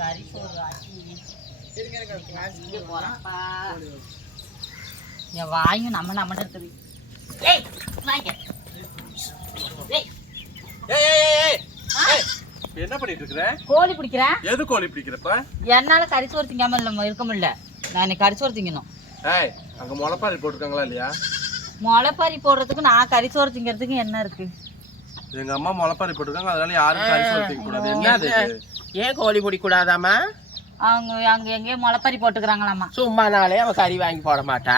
கறி சோறு ஆக்கி இங்க என் வாயும் நம்ம நம்ம இருக்குது ஏய் வாங்க என்ன பண்ணிட்டு இருக்கிற? கோழி பிடிக்கிறேன். எது கோழி பிடிக்கிறப்ப? என்னால கறி சோறு திங்காம இல்ல இருக்க முடியல. நான் இன்னைக்கு கறி சோறு திங்கணும். ஏய் அங்க முளைப்பாரி போட்டிருக்காங்களா இல்லையா? முளைப்பாரி போடுறதுக்கு நான் கறி சோறு திங்கிறதுக்கு என்ன இருக்கு? எங்க அம்மா முளைப்பாரி போட்டிருக்காங்க அதனால யாரும் கறி சோறு திங்க கூடாது என்ன? ஏன் கோழி பிடிக்கூடாதாம்மா? அவங்க அங்க எங்கேயோ முளைப்பாரி போட்டுக்கிறாங்களாமா சும்மா நாளே அவ கறி வாங்கி போட மாட்டா.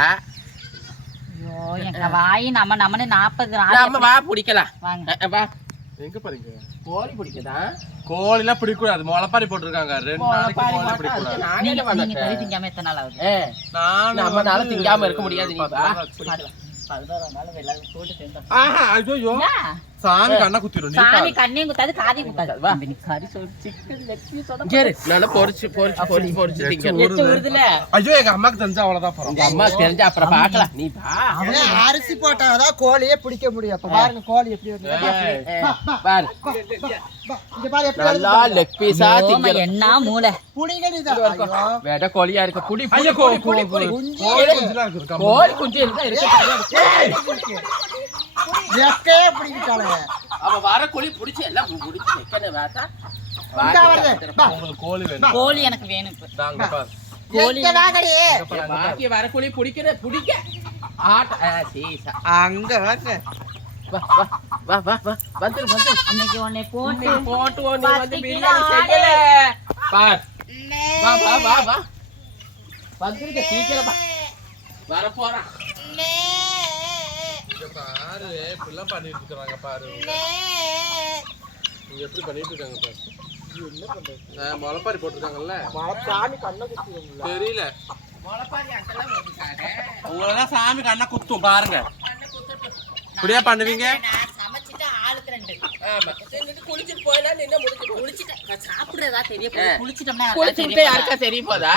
ஐயோ எங்க வாய் நம்ம நம்மனே நாற்பது நம்ம நாள் வா பிடிக்கலாம். வாங்க. அஹ், வா. எங்க பாருங்க கோழி பிடிக்குதா? கோழி எல்லாம் பிடிக்கூடாது. முளைப்பாரி போட்டிருக்காங்க. ரெண்டு நாளைக்கு கோழி பிடிக்கூடாது. நீங்க கறி திங்காம எத்தனை நாள் ஆகுது? நானும் நம்மனால வந்து திங்காம இருக்க முடியாது நீ வா. நாள் வெள்ளாடு போட்டு சேர்ந்தா. ஆஹா ஐயோ சாமி கண்ணா குத்திரும் நீ சாமி. கண்ணையும் குத்தாது காதையும் குத்தாது வா நீ கறி சோறு சிக்கன் லெக் பீஸோட சரி நல்லா பொரிச்சு பொரிச்சு பொரிச்சு பொரிச்சு திங்கணும் எச்சு வருதுல ஐயோ எங்க அம்மாக்கு தெரிஞ்சா அவ்வளவுதான் உங்க பரவாயில்ல அம்மா தெரிஞ்சா அப்புறம் பார்க்கலாம் நீ வா ஏன் அரிசி போட்டாதான் கோழியே பிடிக்க முடியும் அப்ப பாருங்க கோழி எப்படி வருது பாரு பா, இங்க பாரு எப்படி நல்லா லெக் பீஸா என்ன மூளை வேட கோழியா இருக்கு புடி புடி ஐயோ, கோ- புடி புடி கோழி இருக்கு. கோழி குஞ்சு இருக்கு எக்கே பிடிக்கிட்டாளுங்க. அவ வர கோழி புடிச்சு எல்லாம் புடிச்சு வைக்கணும் வேட்டா கோழி வேணும். கோழி எனக்கு வேணும் இப்ப. கோழி பாக்கி வர கோழி பிடிக்கிற பிடிக்க. ஆட்ட சீசா அங்க வந்து வா வா வா வா வா. வந்துரு வந்துரு அன்னைக்கு உன்னை போட்டு வந்து பிரியாணி கிலோ செய்யல பார். வா வா வா வா. வந்துருக்க சீக்கிரம் வா. வர போறான் பாரு இப்படிலாம் பண்ணிட்டு இருக்காங்க பாரு. இங்க எப்படி பண்ணிட்டு இருக்காங்க பாரு. முளைப்பாரி போட்டிருக்காங்கல்ல? சாமி கண்ணை குத்திடுங்களா தெரியல. உங்களெல்லாம் சாமி கண்ணா குத்தும் பாருங்க. இப்படியா பண்ணுவீங்க? நான் சமைச்சிட்டு ஆளுக்கு ரெண்டு. ஆமா. சரி, குளிச்சுட்டு போயிடலாம் நின்று முடிச்சுட்டு குளிச்சுட்டேன். நான் சாப்பிடுறதா தெரிய ஆ. குளிச்சிட்டோம்னா குளிச்சுட்டு யாருக்கா தெரிய போதா?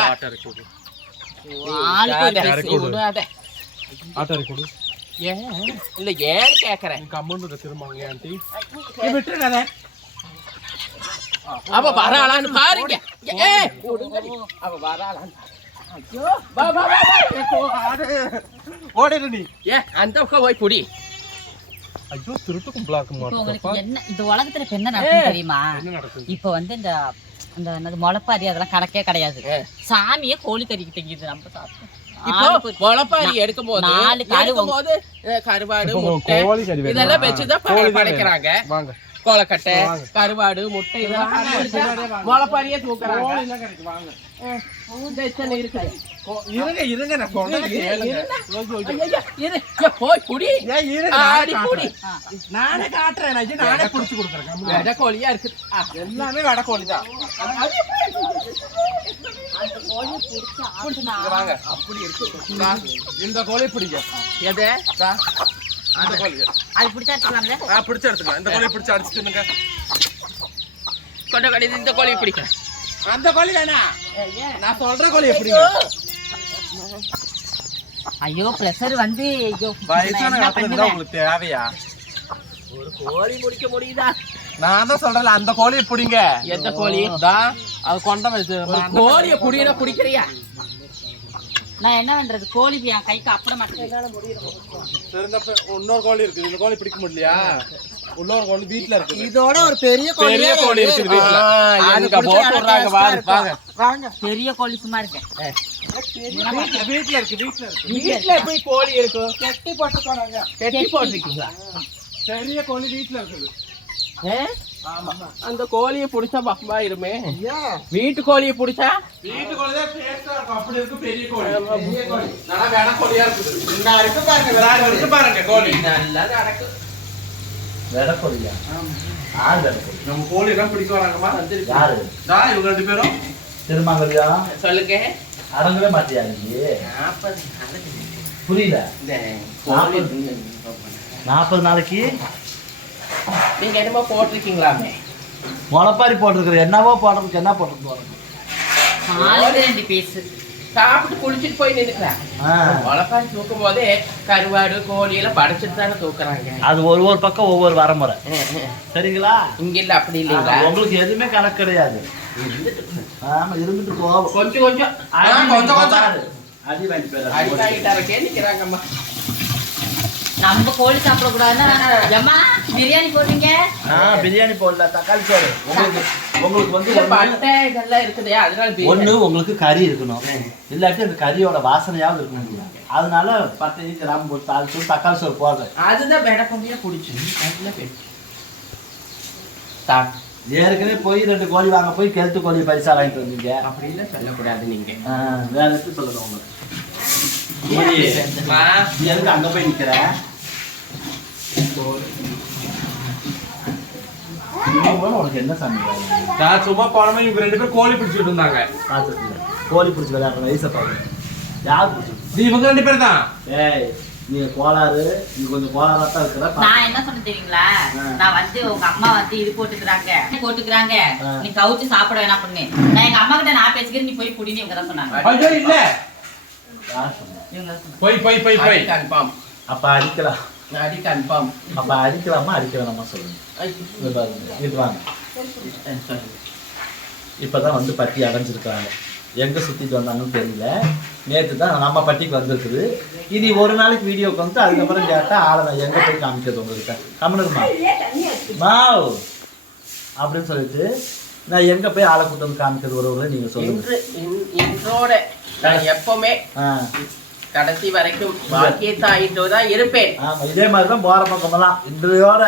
ஆட்டை இருக்கு ஏன்? இல்ல ஏன்னு கேக்குறேன். கம்மன் திரும்பாங்க ஆண்டி. அவ வராளான்னு பாருங்க. ஏ. அவ வராளான்னு ஐயோ. வா வா வா வா. ஓடிடு நீ. ஏ அந்த பக்கம் போய் புடி. ஐயோ திருட்டு கும்பலா இருக்க என்ன இந்த உலகத்துல இப்ப என்ன நடக்கும் தெரியுமா? இப்ப வந்து இந்த இந்த என்னது முளைப்பாரி அதெல்லாம் கணக்கே கிடையாது. சாமியே கோழி கறிக்கு திங்குது நம்ம சாப்பிட்டோம். இப்போ முளைப்பாரி எடுக்கும் போது எடுக்கும் போது கருவாடு முட்டை? இதெல்லாம் வச்சுதான் படைக்கிறாங்க. கோலக்கட்டை. கருவாடு முட்டை இதெல்லாம். முளைப்பாரியே தூக்குறாங்க. இருக்குது இருங்க இருங்க நான் சொல்றேன். போய் ஆடி காட்டுறேன். நானே காட்டுறேன் நான் புடிச்சு கொடுக்குறேன். கம்முனு. வெட கோழியா இருக்குது எல்லாமே வட கோழி தான் அந்த கோழியை பிடிச்சி ஆட்டுனா இங்க வாங்க. அப்படி இருக்கு இந்தா, கோழி பிடிங்க. எது? அந்த கோழி. அது பிடிச்சா எடுத்துக்கலாம்ல? ஆ பிடிச்சு எடுத்துக்கலாம். இந்த கோழி பிடிச்சு அடிச்சு தின்னுங்க. கொண்ட கடிது இந்த கோழி பிடிக்கிறேன் அந்த கோழி வேணாம் நான் சொல்ற கோழி எப்படிங்க ஐயோ ப்ரெஷர் வந்து உங்களுக்கு தேவையா? ஒரு கோழி முடிக்க முடியுதா? நான் தான் சொல்றேன்ல அந்த கோழியை பிடிங்க. எந்த கோழி? தா. அது கொண்ட கோழிய புடியில குடிக்கிறியா? நான் என்ன பண்றது? கோழி என் கைக்கு அப்பட தெரிஞ்சப்ப இன்னொரு கோழி இருக்குது. இந்த கோழி பிடிக்க முடியலையா? இன்னொரு கோழி வீட்ல இருக்குது. இதோட ஒரு பெரிய கோழி பெரிய கோழி இருக்குது வீட்ல. எங்க போட்டு விடுறாங்க. வாரு வாங்க வாங்க. பெரிய கோழி சும்மா இருக்கேன். வீட்ல வீட்ல இருக்கு வீட்ல இருக்கு. வீட்டுல போய் கோழி இருக்கும் கெட்டி போட்டுக்கோங்க. கெட்டி போட்டிருக்கீங்களா? பெரிய கோழி வீட்ல இருக்குது? அந்த கோழிய புடிச்சா பக்கமா இருமே வீட்டு கோழிய புடிச்சா? வீட்டு கோழி தான் அப்படி இருக்கு பெரிய கோழி. பெரிய கோழி. நல்லா வேணா கோழியா இருக்குது. இந்த இருக்கு பாருங்க இருக்கு கோழி. நல்லா நம்ம கோழி? எல்லாம் பிடிக்க வராங்கம்மா யாரு? தா இவங்க ரெண்டு பேரும். திருமாங்கல்யா? சொல்லுங்க. அடங்கவே மாட்டியா நீ? புரியல. நாற்பது நாளைக்கு? நீங்க என்னமோ போட்டிருக்கீங்களாமே முளைப்பாரி போட்டிருக்கிற என்னவோ போடுறதுக்கு என்ன போட்டு போறது ஆளுக்கு ரெண்டு பீஸ். சாப்பிட்டு குளிச்சுட்டு போய் நின்னுக்கிறேன். ஆ. முளைப்பாரி தூக்கும் போதே கருவாடு கோழி எல்லாம் படைச்சிட்டு தானே தூக்குறாங்க. அது ஒரு ஒரு பக்கம் ஒவ்வொரு வரமுறை சரிங்களா? இங்க இல்ல அப்படி இல்லைங்களா? உங்களுக்கு எதுவுமே கணக்கு கிடையாது. ஆமா இருந்துட்டு போவோம். கொஞ்சம் கொஞ்சம். கொஞ்சம் கொஞ்சம். அடி வாங்கி போயிடாத. அடிக்காயிட்டாரக்கே நிக்கிறாங்கம்மா நம்ம கோழி சாப்பிடக்கூடாதுன்னா ஏம்மா பிரியாணி போடுறீங்க? ஆ பிரியாணி போடல தக்காளி சோறு. உங்களுக்கு உங்களுக்கு வந்து இல்ல பட்டை இதெல்லாம் இருக்குதே அதனால. ஒண்ணு உங்களுக்கு கறி இருக்கணும். இல்லாட்டி அந்த கறியோட வாசனையாவது இருக்கணும் அதனால பட்டை கிராம்பு போட்டு தாளிச்சு தக்காளி சோறு போடுறேன் அதுதான் விட கம்மியா குடிச்சு அதுல ஏற்கனவே போய் ரெண்டு கோழி வாங்க போய் கெழுத்து கோழி பரிசா வாங்கிட்டு வந்தீங்க. அப்படிலாம் சொல்லக்கூடாது நீங்க. ஆ, வேற சொல்லுங்க உங்களுக்கு. எதுக்கு அங்க போய் நிக்கிற உனக்கு என்ன சாமி வேலை? நான் சும்மா போனமே இவங்க ரெண்டு பேரும் கோழி பிடிச்சிட்டு இருந்தாங்க. பார்த்துக்கங்க. கோழி பிடிச்சி விளையாடுற வயசை பாருங்க. யார் பிடிச்சி இவங்க ரெண்டு பேர் தான். ஏய் நீ கோளாறு நீ கொஞ்சம் கோளாறா தான் இருக்கிற நான் என்ன சொன்னேன் தெரியுங்களா. நான் வந்து உங்க அம்மா வந்து இது போட்டுக்கிறாங்க. போட்டுக்கிறாங்க. நீ கவுச்சு சாப்பிட வேணாம் பண்ணு. நான் எங்க அம்மா கிட்ட நான் பேசிக்கிறேன் நீ போய் குடின்னு இவங்க தான் சொன்னாங்க. இல்ல. போய் போய் போய் போய். கன்ஃபார்ம் அப்ப அடிக்கலாம். அடி கன்ஃபார்ம் அப்ப அடிக்கலாமா? அடிக்க வேணாமா சொல்லுங்க இங்க பாருங்க. இது வாங்க. இப்பதான் வந்து பட்டி அடைஞ்சிருக்காங்க. எங்க சுத்திட்டு வந்தாங்கன்னு தெரியல. நேத்து தான் நம்ம பட்டிக்கு வந்திருக்குது. இனி ஒரு நாளைக்கு வீடியோக்கு வந்து அதுக்கப்புறம் கேட்டா ஆளை நான் எங்க போய் காமிக்கிறது உங்ககிட்ட? கம்முனுமா மாவ். அப்படின்னு சொல்லிட்டு நான் எங்க போய் ஆளை கூட்டம் காமிக்கிறது ஒரு ஒரு நீங்க சொல்லுங்க. இன்று இன்- இன்றோட நான் எப்பவுமே கடைசி வரைக்கும் பாக்கியத்தாயிட்டோ தான் இருப்பேன். ஆமா இதே மாதிரி தான் போற பக்கமெல்லாம். இன்றையோட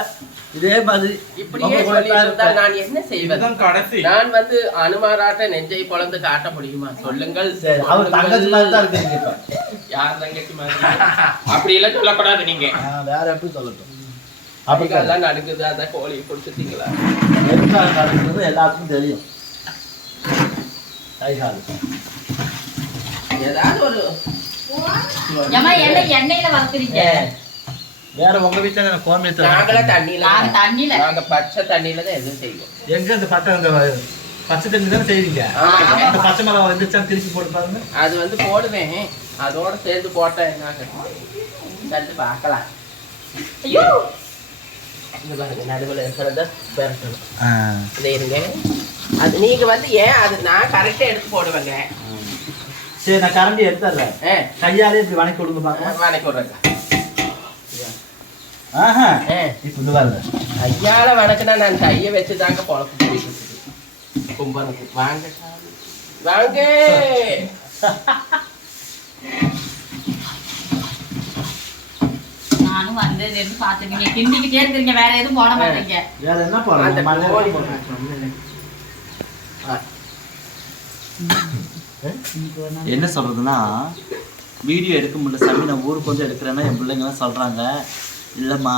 இதே மாதிரி இப்படியே இருப்பேன். நான் என்ன செய்வது? இதுதான் கடைசி. நான் வந்து அனுமாராட்ட நெஞ்சை பொழந்து காட்ட முடியுமா? சொல்லுங்கள். சரி அவர் தங்கச்சி மாதிரி தான் இருக்கீங்க இப்ப. யார் தங்கச்சி மாதிரி? அப்படி எல்லாம் சொல்லக்கூடாது நீங்க. வேற எப்படி சொல்லட்டும்? அப்படி அப்படிக்கெல்லாம் நடுங்குது அதான் கோழி பிடிச்சிட்டீங்களா? நடக்கிறது எல்லாத்துக்கும் தெரியும். ஏதாவது ஒரு ஏம்மா என்ன எண்ணெயில வளர்க்குறீங்க வேற உங்க வீட்டுல கோமியத்தை நாங்களே தண்ணியில நாங்க தண்ணியில? நாங்க பச்சை தண்ணியில தான் எதுவும் செய்வோம். எங்க இந்த பட்டை இந்த பச்சை தண்ணி தானே செய்வீங்க. அந்த பச்சை மிளகா வந்துச்சா திருப்பி போட்டு பாருங்க. அது வந்து போடுவேன். அதோட சேர்த்து போட்டா என்ன? தட்டு பார்க்கலாம். ஐயோ! பாருங்க நடுவில் இருக்கிறத இது இருங்க. அது நீங்க வந்து ஏன் அது நான் கரெக்டா எடுத்து போடுவேங்க? சரி நான் கரண்டி எடுத்துறேன் கையாலே இப்படி வணக்கி கொடுங்க பாக்கலாம் வணக்கம் விடுறேங்க. ஆஹா. இப்ப இந்த பாருங்க கையால வணக்கினா நான் கையை வச்சு தாங்க பொழப்பு போயிட்டு கும்பனுக்கு வாங்க. வாங்க. நானும் வந்து இருந்து பாத்துக்கீங்க கிண்டிக்கிட்டே இருக்கிறீங்க வேற எதுவும் போட மாட்டீங்க. வேற என்ன போடுறோம். என்ன சொல்றதுன்னா வீடியோ எடுக்க முடியல சாமி நான் ஊருக்கு வந்து எடுக்கிறேன்னா என் பிள்ளைங்கலாம் சொல்றாங்க. இல்லைம்மா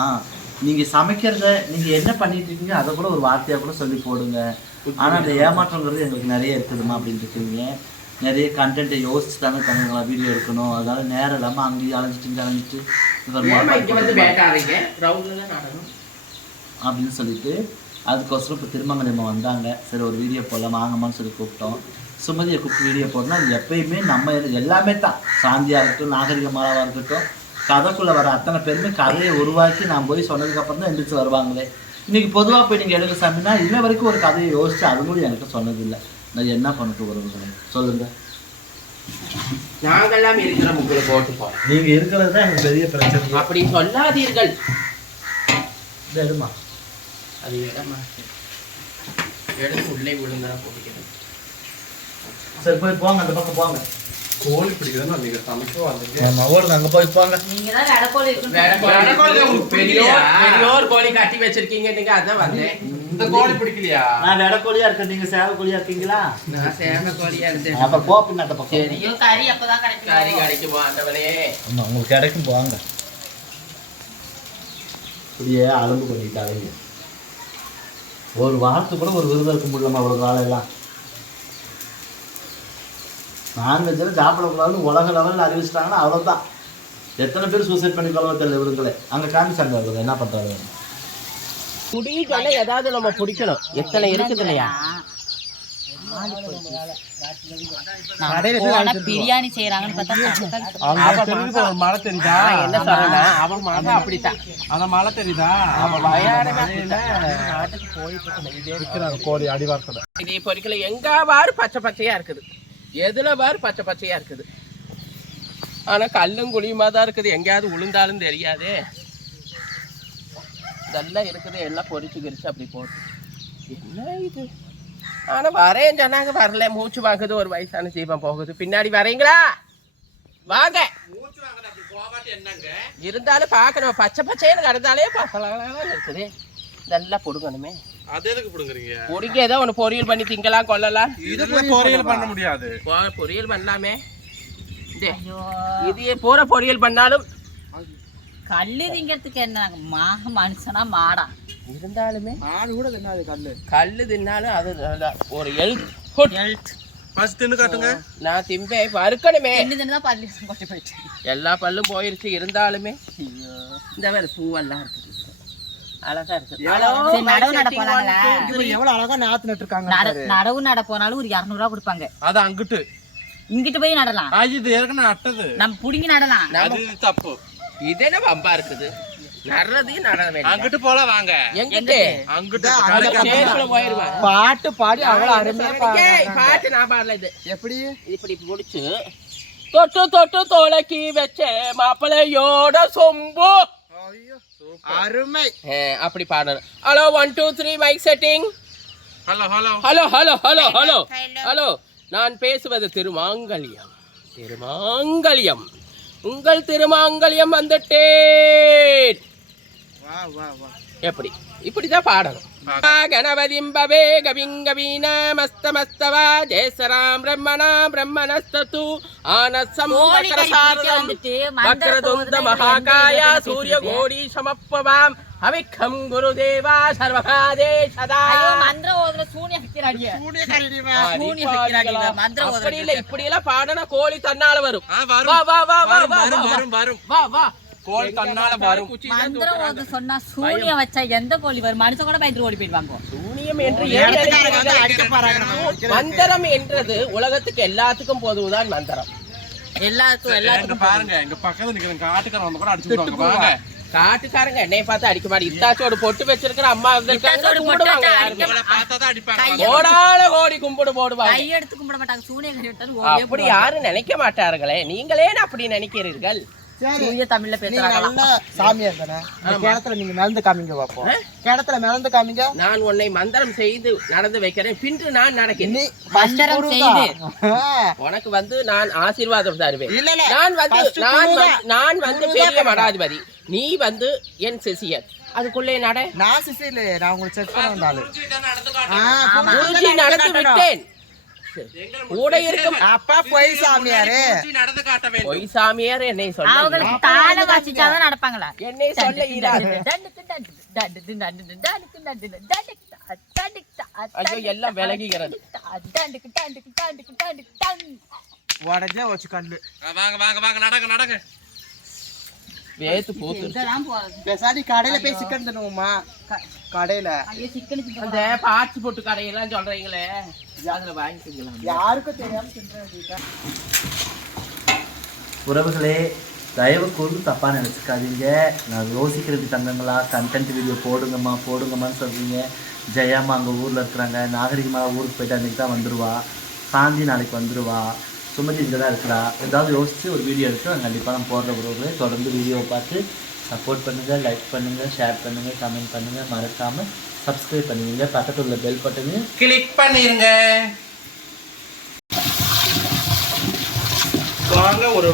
நீங்க சமைக்கிறத நீங்க என்ன பண்ணிட்டு இருக்கீங்க அதை கூட ஒரு வார்த்தையா கூட சொல்லி போடுங்க. ஆனா அந்த ஏமாற்றங்கிறது எங்களுக்கு நிறைய இருக்குதுமா அப்படின்னு இருக்கீங்க. நிறைய கண்டென்ட்டை யோசிச்சு தானே தனிங்களா வீடியோ எடுக்கணும். அதனால நேரம் இல்லாமல் அங்கேயும் அலைஞ்சிட்டு இங்கே அலைஞ்சிட்டு அப்படின்னு சொல்லிட்டு அதுக்கோசரம் இப்போ திருமங்கலம் வந்தாங்க. சரி ஒரு வீடியோ போடலாம்? வாங்கம்மான்னு சொல்லி கூப்பிட்டோம். சுமதியை கூப்பிட்டு வீடியோ போடணும் அது எப்பயுமே நம்ம இது எல்லாமே தான். சாந்தியாக இருக்கட்டும் நாகரிகமாலாவாக இருக்கட்டும் கதைக்குள்ளே வர அத்தனை பேருமே கதையை உருவாக்கி நான் போய் சொன்னதுக்கப்புறம் தான் எந்திரிச்சு வருவாங்களே. இன்னைக்கு பொதுவாக போய் நீங்கள் எடுக்க சாமினா இன்ன வரைக்கும் ஒரு கதையை யோசிச்சு அது கூட எனக்கு சொன்னதில்லை. நான் என்ன பண்ணிட்டு வருவேன் சொல்லுங்க சொல்லுங்க. நாங்கெல்லாம் இருக்கிற முக்கில் போட்டு போறோம் நீங்கள் இருக்கிறது தான் எனக்கு பெரிய பிரச்சனை. அப்படி சொல்லாதீர்கள். இது எடுமா? அது இடமா எடுத்து உள்ளே விழுந்தா போட்டுக்கிறேன் சரி போய் போங்க அந்த பக்கம் போங்க. கோழி பிடிக்கிறதுன்னு நீங்க சமைக்க வந்தீங்க ஆமாம் ஓடுங்க அங்கே போய் போங்க. நீங்க தான் வெடக்கோழி வேற இருக்குன்னு கோழி- கட்டி வச்சிருக்கீங்க நீங்க அதான் வந்தேன். இந்த கோழி பிடிக்கலையா? நான் வெடக்கோழியா இருக்கேன் நீங்க சேவக்கோழியா இருக்கீங்களா? நான் சேம கோழியா இருந்தேன் அப்ப போ பின்ன அந்த பக்கம். சரி. ஐயோ கறி அப்பதான் கறி கிடைக்கும் கடைக்கு ஆண்டவனே? ஆமா உங்களுக்கு கிடைக்கும் போங்க இப்படியே அலும்பு பண்ணிட்டாங்க ஒரு வாரத்துக்கு கூட ஒரு விருதம் இருக்க முடியலமா அவ்வளவு காலம் எல்லாம். நான்வெஜ்ஜில் சாப்பிடக்கூடாதுன்னு உலக லெவலில் அறிவிச்சிட்டாங்கன்னா அவ்வளோதான் எத்தனை பேர் சூசைட் பண்ணி கொள்ள தெரியல இவருங்களே அங்கே காமிச்சாங்க அவர்கள் என்ன பண்ணுறாரு குடிக்கொள்ள ஏதாவது நம்ம பிடிக்கணும் எத்தனை இருக்குது இல்லையா? பிரியாணி செய்யறாங்கன்னு பார்த்தா மழை தெரியுதா? என்ன அவன் மகன் அப்படித்தான். அந்த மழை தெரியுதா? அவன் நாட்டுக்கு போயிட்டு அடிவாரத்துல இது எங்க பாரு பச்சை பச்சையா இருக்குது. எதுல பாரு பச்சை பச்சையா இருக்குது. ஆனா கல்லும் குழியுமா தான் இருக்குது. எங்கேயாவது விழுந்தாலும் தெரியாதே. இதெல்லாம் இருக்குது. எல்லாம் பொரிச்சு கிரிச்சு அப்படி போட்டு. என்ன இது? ஆனா வரேன் சொன்னாங்க வரல. மூச்சு வாங்குது. ஒரு வயசான ஜீவன் போகுது. பின்னாடி வரீங்களா? வாங்க. இருந்தாலும் பார்க்கணும். பச்சை பச்சைன்னு கிடந்தாலே பசங்களாம் இருக்குது. இதெல்லாம் கொடுக்கணுமே அது எதுக்கு பிடுங்குறீங்க? பொறிக்க ஏதோ ஒன்று பொரியல் பண்ணி திங்கலாம் கொள்ளலாம் இதுல பொரியல் பண்ண முடியாது? பொரியல் பண்ணலாமே. இது இது பூரா பொரியல் பண்ணாலும்? கல்லு திங்கிறதுக்கு என்ன மாக மனுஷனா மாடா. இருந்தாலுமே மாடு கூட தின்னாது கல்லு. கல்லு தின்னாலும் அது ஒரு ஹெல்த் ஃபுட் ஹெல்த் ஃபர்ஸ்ட் தின்னு காட்டுங்க. நான் திம்பேன் வறுக்கணுமே தின்னு தின்னு தான் பள்ளி கொட்டி போயிடுச்சு. எல்லா பல்லும் போயிருச்சு இருந்தாலுமே. இந்த மாதிரி பூவெல்லாம் இருக்குது அழகா இருக்கு. ஹலோ சரி, நடவு நட போனாங்களா? இவரு எவ்வளவு அழகா நாத்து நடவு நட போனாலும் ஒரு இரநூறுவா கொடுப்பாங்க. அது அங்கிட்டு. இங்கிட்டு போய் நடலாம். இது ஏற்கனவே அட்டது நம்ம புடுங்கி நடலாம். அது தப்பு. இது என்ன வம்பா இருக்குது? நடுறதையும் நட வேண்டாம். அங்கிட்டு போல வாங்க. எங்கிட்டு? அங்கிட்டு அது சேத்துல போயிருவேன். பாட்டு பாடி அவ்வளவு அருமையா. பாட்டு நான் பாடல இது. எப்படி? இப்படி முடிச்சு தொட்டு தொட்டு தொலைக்கி வச்ச மாப்பிள்ளையோட சொம்பு. அருமை. அப்படி பாடணும் hello one two three mic setting hello hello hello hello hello hello hello நான் பேசுவது திருமாங்கல்யம். திருமாங்கல்யம். உங்கள் திருமாங்கல்யம் வந்துட்டேன். வா வா வா. எப்படி? இப்படிதான் பாடணும். கணபதிம் பவே கவிங்கவீன மஸ்த மஸ்தவா ஜெயசராம் பிரம்மணா பிரம்மணஸ்தது ஆனசம் கோழி கறி பிடிக்க வக்ரசாரதம் வந்துட்டு மந்திர வக்ரதுந்த சோதனை மகாகாய சூரிய கோடி சமப்பவாம் அவிக்கம் குருதேவா சர்வகாதே சதா. ஐயோ மந்திரம் ஓதுல சூனிய வைக்கிறாடிய சூனிய வைக்கிறாடிய மந்திரம் அப்படி இல்ல ஓதுல இப்படி எல்லாம் பாடனா கோழி தன்னால வரும். வா வா வா வா வரும் வா வா. வரும் வரும். வா வா. கோழி தன்னால வரும். மந்திரம் ஓத சொன்னா சூனியம் வச்சா எந்த கோழி வரும்? மனுஷன் கூட பயந்து ஓடி போயிடுவாங்க. சூனியம் என்று? மந்திரம் என்றது உலகத்துக்கு எல்லாத்துக்கும் பொதுவுதான் மந்திரம். எல்லாருக்கும் எல்லாத்துக்கும் பாருங்க இங்க பக்கத்துல நிக்கிற காட்டுக்காரன் வந்து கூட அடிச்சு விடுவாங்க. வாங்க. காட்டுக்காரங்க என்னைய பார்த்து அடிக்க மாட்டேன் இத்தாச்சோடு பொட்டு வச்சிருக்கிற அம்மா அடிப்பாங்க கோடான கோடி கும்பிடு போடுவாங்க. கையெடுத்து கும்பிட மாட்டாங்க. சூனிய கறி விட்டாலும் ஓடியே அப்படி யாரும் நினைக்க மாட்டார்களே. நீங்களே அப்படி நினைக்கிறீர்கள். தூய தமிழ்ல நீங்க பேசுறாங்க நல்ல சாமியார் தானே இந்த கிணத்துல நீங்க மிதந்து காமிங்க பாப்போம். கிணத்துல மிதந்து காமிங்க. நான் உன்னை மந்திரம் செய்து நடந்து வைக்கிறேன். பின்று நான் நடக்கிறேன். நீ மந்திரம் செய்து. உனக்கு வந்து நான் ஆசீர்வாதம் தருவேன். இல்ல இல்ல. நான் வந்து நான் நான் வந்து பெரிய. மடாதிபதி. நீ வந்து என் சிசியன் அதுக்குள்ளே நட. நான் சிசில நான் உங்களுக்கு செக் பண்ண நடந்து விட்டேன். கூட இருக்கும் அப்பா போய் சாமியாரு நடந்து காட்ட வேண்டும் பொய் சாமியார் என்னை சொல்ல அவங்களுக்கு தாள காட்சிச்சாதான் நடப்பாங்களா என்னை சொல்ல இயலாது ஐயோ எல்லாம் விலகுகிறது உடஞ்சே வச்சு கல்லு வாங்க வாங்க வாங்க நடங்க நடங்க வேத்து பூத்து பேசாடி கடையில போய் சிக்கன் தருவோமா கடையில அந்த பாச்சு போட்டு கடையெல்லாம் சொல்றீங்களே அதுல யாருக்கும் தெரியாம தின்றது உறவுகளே தயவு கூர்ந்து தப்பாக நினச்சிக்காதீங்க. நான் யோசிக்கிறது தங்கங்களா கண்டென்ட் வீடியோ போடுங்கம்மா போடுங்கம்மான்னு சொல்கிறீங்க ஜெயாம்மா அங்கே ஊரில் இருக்கிறாங்க. நாகரிகமாக ஊருக்கு போயிட்டு அன்றைக்கி தான் வந்துடுவா சாந்தி நாளைக்கு வந்துடுவா சுமதி இங்கே தான் இருக்கிறா. ஏதாவது யோசித்து ஒரு வீடியோ எடுத்து நான் கண்டிப்பாக நான் போடுற உறவுகளே தொடர்ந்து வீடியோவை பார்த்து சப்போர்ட் பண்ணுங்கள் லைக் பண்ணுங்கள் ஷேர் பண்ணுங்கள் கமெண்ட் பண்ணுங்கள் மறக்காமல் சப்ஸ்கிரைப் பண்ணுவீங்க பக்கத்தில் உள்ள பெல் பட்டனு கிளிக் பண்ணிடுங்க. வாங்க ஒரு